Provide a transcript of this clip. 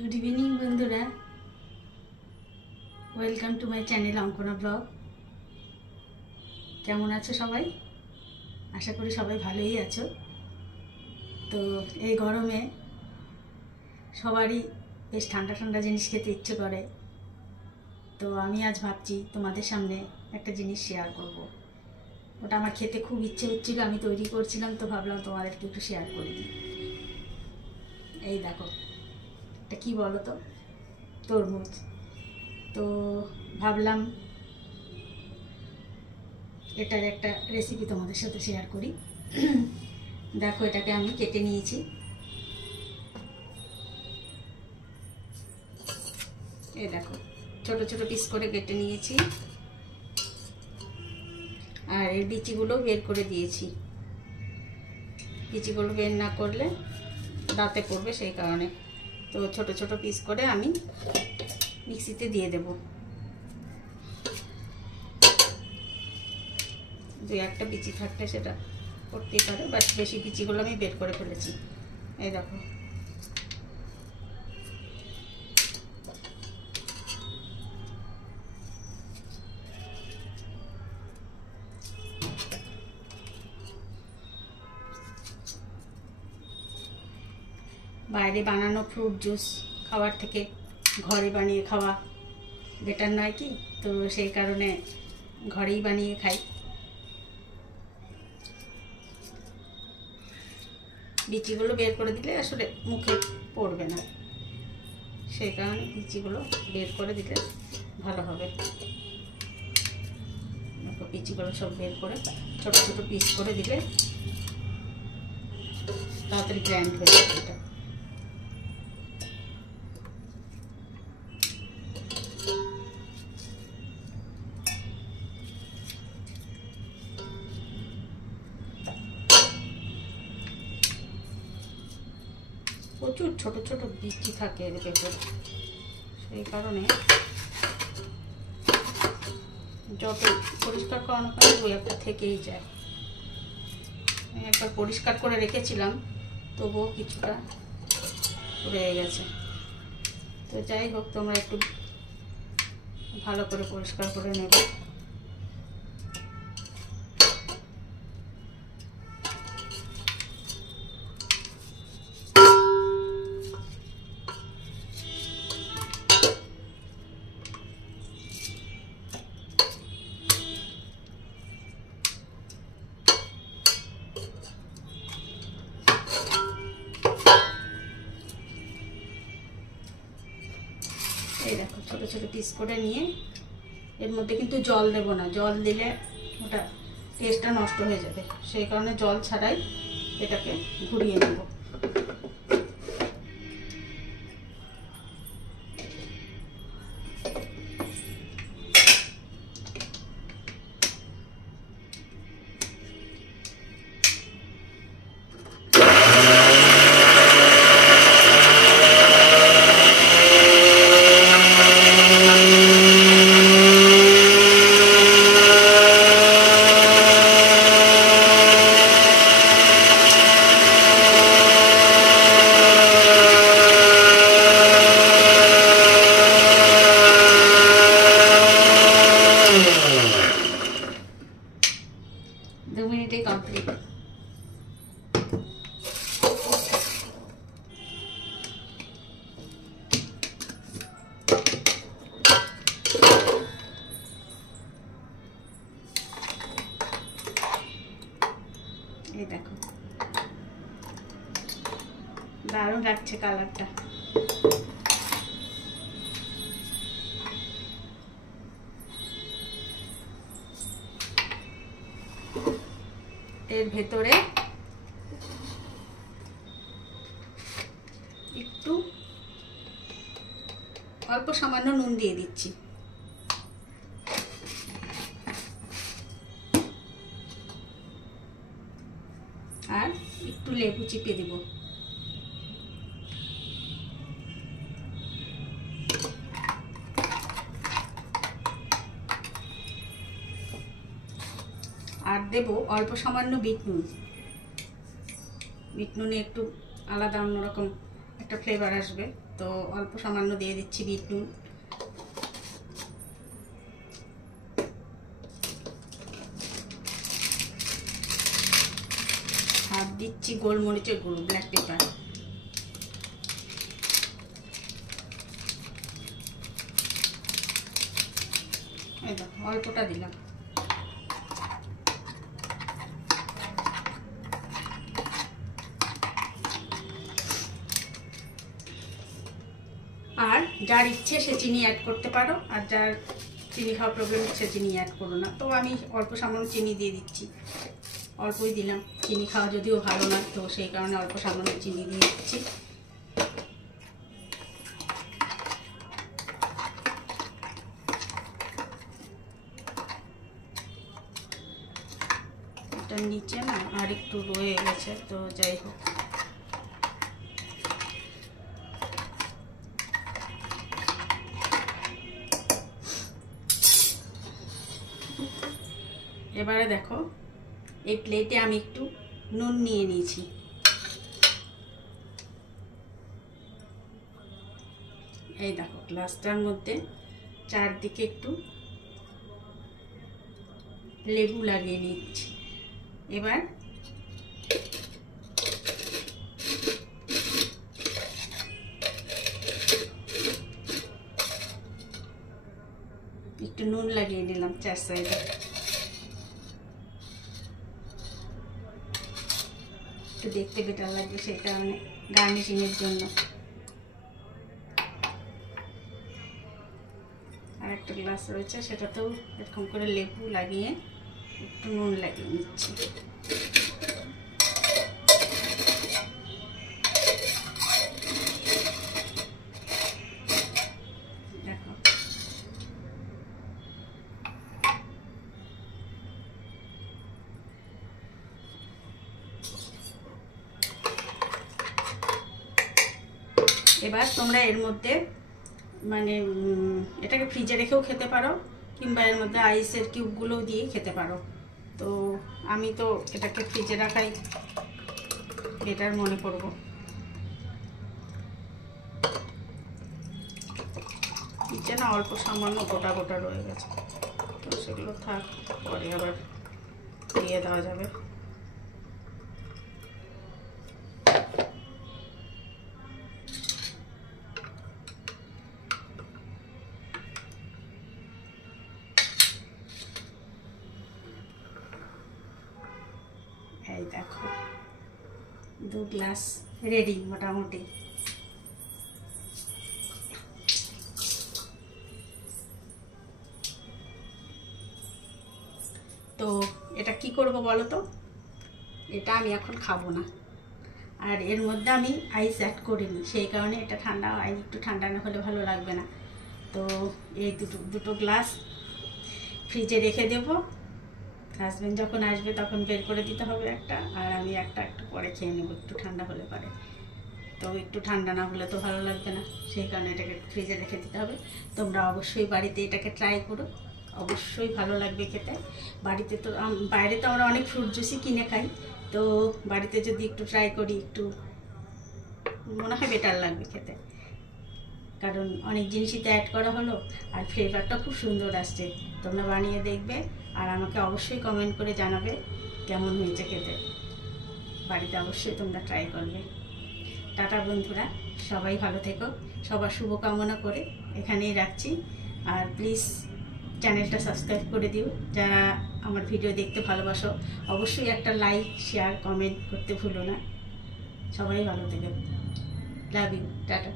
Good evening বন্ধুরা, welcome to my channel Ankana blog. কেমন আছো সবাই? আশা করি সবাই ভালোই আছো। তো এই গরমে সবারই বেশ ঠান্ডা ঠান্ডা জিনিস খেতে ইচ্ছে করে। তো আমি আজ ভাবছি তোমাদের সামনে একটা জিনিস শেয়ার করব। ওটা আমার খেতে খুব ইচ্ছে হচ্ছিল, আমি তৈরি করছিলাম, তো ভাবলাম তোমাদেরকে একটু শেয়ার করে দিই। এই দেখো, এটা কি বলো তো? তরমুজ। তো ভাবলাম এটার একটা রেসিপি তোমাদের সাথে শেয়ার করি। দেখো, এটাকে আমি কেটে নিয়েছি। এই দেখো, ছোট ছোট পিস করে কেটে নিয়েছি, আর এর বিচিগুলো বের করে দিয়েছি। বিচিগুলো বের না করলে দাঁতে পড়বে, সেই কারণে। তো ছোট ছোট পিস করে আমি মিক্সিতে দিয়ে দেব। দুই একটা বিচি থাকলে সেটা করতেই পারে, বাট বেশি বিচিগুলো আমি বের করে ফেলেছি। এই দেখো, বাইরে বানানো ফ্রুট জুস খাওয়ার থেকে ঘরে বানিয়ে খাওয়া বেটার নয় কি? তো সেই কারণে ঘরেই বানিয়ে খাই। বিচিগুলো বের করে দিলে আসলে মুখে পড়বে না, সেই কারণে বিচিগুলো বের করে দিলে ভালো হবে। বিচিগুলো সব বের করে ছোট ছোট পিস করে দিলে তাড়াতাড়ি গ্রাইন্ড হয়ে যাবে। এটা প্রচুর ছোট ছোট বিচি থাকে এর ভেতরে, সেই কারণে যত পরিষ্কার করানো হয় ওই একটা থেকেই যায়। আমি একবার পরিষ্কার করে রেখেছিলাম, তবুও কিছুটা রয়ে গেছে। তো যাই হোক, তোমরা একটু ভালো করে পরিষ্কার করে নেবে। এই দেখো, ছোট ছোট পিস করে নিয়ে এর মধ্যে কিন্তু জল দেব না, জল দিলে ওটা টেস্টটা নষ্ট হয়ে যাবে, সেই কারণে জল ছাড়াই এটাকে ঘুরিয়ে নেব। কমপ্লিট। এই দেখো, দারুণ লাগছে কালারটা। এর ভেতরে একটু অল্প সামান্য নুন দিয়ে দিচ্ছি, আর একটু লেবু চিপে দেব। আর দেব অল্প সামান্য বিট নুন। বিট নুনে একটু আলাদা অন্যরকম একটা ফ্লেভার আসবে। তো অল্প সামান্য দিয়ে দিচ্ছি বিট নুন। হাফ দিচ্ছি গোলমরিচের গুঁড়ো, ব্ল্যাক পেপার। এই দেখো অল্পটা দিলাম। আর যার ইচ্ছে সে চিনি অ্যাড করতে পারো, আর যার চিনি খাওয়া প্রবলেম সে চিনি অ্যাড করো না। তো আমি অল্প সামান্য চিনি দিয়ে দিচ্ছি, অল্পই দিলাম। চিনি খাওয়া যদিও ভালো না, তো সেই কারণে অল্প সামান্য চিনি দিয়ে দিচ্ছি। এটা নিচে না আর একটু রয়ে গেছে, তো যাই হোক। এবারে দেখো এই প্লেটে আমি একটু নুন নিয়ে নিয়েছি। এই দেখো গ্লাসটার মধ্যে চারদিকে একটু লেবু লাগিয়ে নিচ্ছি। এবার একটু নুন লাগিয়ে নিলাম চার সাইডে। একটু দেখতে বেটার লাগবে সেই কারণে, গার্নিশিংয়ের জন্য। আর একটা গ্লাস রয়েছে, সেটাতেও এরকম করে লেবু লাগিয়ে একটু নুন লাগিয়ে নিচ্ছি। দেখো এবার তোমরা এর মধ্যে মানে এটাকে ফ্রিজে রেখেও খেতে পারো, কিংবা এর মধ্যে আইসের কিউবগুলোও দিয়ে খেতে পারো। তো আমি তো এটাকে ফ্রিজে রাখাই বেটার মনে করব। নিচে না অল্প সামান্য গোটা গোটা রয়ে গেছে, তো সেগুলো থাক, পরে আবার দিয়ে দেওয়া যাবে। এই দেখো 2 গ্লাস রেডি মোটামুটি। তো এটা কি করব বলো তো? এটা আমি এখন খাবো না, আর এর মধ্যে আমি আইস অ্যাড করিনি, সেই কারণে এটা ঠান্ডা, একটু ঠান্ডা না হলে ভালো লাগবে না। তো এই দুটো গ্লাস ফ্রিজে রেখে দেবো। হাজব্যান্ড যখন আসবে তখন বের করে দিতে হবে একটা, আর আমি একটা একটু পরে খেয়ে নেবো, একটু ঠান্ডা হলে পারে। তো একটু ঠান্ডা না হলে তো ভালো লাগবে না, সেই কারণে এটাকে ফ্রিজে রেখে দিতে হবে। তোমরা অবশ্যই বাড়িতে এটাকে ট্রাই করো, অবশ্যই ভালো লাগবে খেতে। বাড়িতে তো বাইরে তো আমরা অনেক ফ্রুট জুসই কিনে খাই, তো বাড়িতে যদি একটু ট্রাই করি, একটু মনে হয় বেটার লাগবে খেতে, কারণ অনেক জিনিসই তো অ্যাড করা হলো, আর ফ্লেভারটা খুব সুন্দর আসছে। তোমরা বানিয়ে দেখবে, আর আমাকে অবশ্যই কমেন্ট করে জানাবে কেমন হয়েছে খেতে। বাড়িতে অবশ্যই তোমরা ট্রাই করবে। টাটা বন্ধুরা, সবাই ভালো থেকো, সবার শুভকামনা করে এখানেই রাখছি। আর প্লিজ চ্যানেলটা সাবস্ক্রাইব করে দিও। যারা আমার ভিডিও দেখতে ভালোবাসো, অবশ্যই একটা লাইক, শেয়ার, কমেন্ট করতে ভুলো না। সবাই ভালো থেকো। Love you, tata.